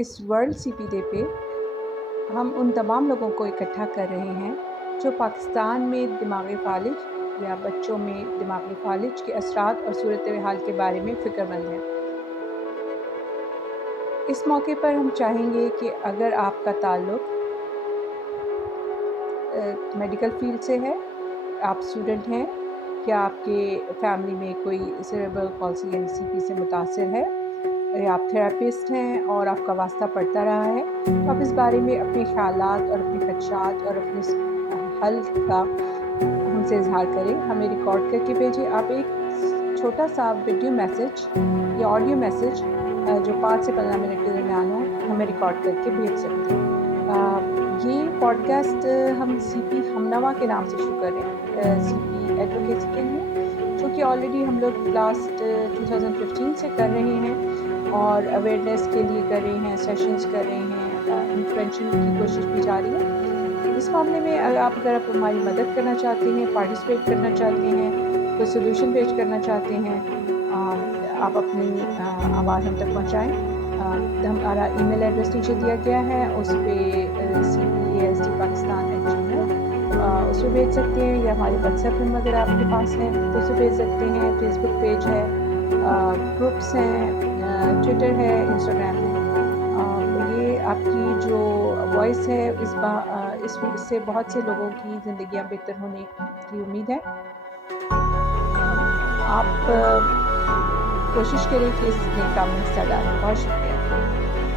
اس world سی پی day پہ ہم ان تمام لوگوں کو اکٹھا کر رہے ہیں جو پاکستان میں دماغی فالج یا بچوں میں دماغی فالج کے اثرات اور صورتحال کے بارے میں فکر مند ہیں۔ اس موقع پر ہم چاہیں گے کہ اگر آپ کا تعلق میڈیکل فیلڈ سے ہے، آپ اسٹوڈنٹ ہیں، یا آپ کے فیملی میں کوئی سیریبرل پالسی یعنی سی پی سے متاثر ہے، یا آپ تھراپسٹ ہیں اور آپ کا واسطہ پڑتا رہا ہے، تو آپ اس بارے میں اپنے خیالات اور اپنے خدشات اور اپنے حل کا ہم سے اظہار کریں، ہمیں ریکارڈ کر کے بھیجیں۔ آپ ایک چھوٹا سا ویڈیو میسج یا آڈیو میسج جو 5 سے 15 منٹ کے درمیان ہو ہمیں ریکارڈ کر کے بھیج سکتے ہیں۔ یہ پوڈ کاسٹ ہم سی پی ہمنوا کے نام سے شروع کر رہے ہیں، سی پی ایڈوکیسی کے لیے، جو کہ آلریڈی ہم لوگ لاسٹ 2015 سے کر رہے ہیں اور اویئرنیس کے لیے کر رہے ہیں، سیشنز کر رہے ہیں، انٹرونشن کی کوشش بھی جاری ہے۔ اس معاملے میں اگر آپ ہماری مدد کرنا چاہتے ہیں، پارٹیسپیٹ کرنا چاہتے ہیں، کوئی سولوشن پیش کرنا چاہتے ہیں، آپ اپنی آواز ہم تک پہنچائیں۔ ہمارا ای میل ایڈریس نیچے دیا گیا ہے، اس پہ cpasdpakistan@gmail اس پہ بھیج سکتے ہیں، یا ہمارے واٹس ایپ نمبر اگر آپ کے پاس ہے تو اس پہ بھیج سکتے ہیں۔ فیس بک پیج ہے، گروپس ہیں، ٹویٹر ہے، انسٹاگرام ہے۔ یہ آپ کی جو وائس ہے اس سے بہت سے لوگوں کی زندگیاں بہتر ہونے کی امید ہے۔ آپ کوشش کریں کہ اس نیک کام میں حصہ ڈالیں۔ بہت شکریہ۔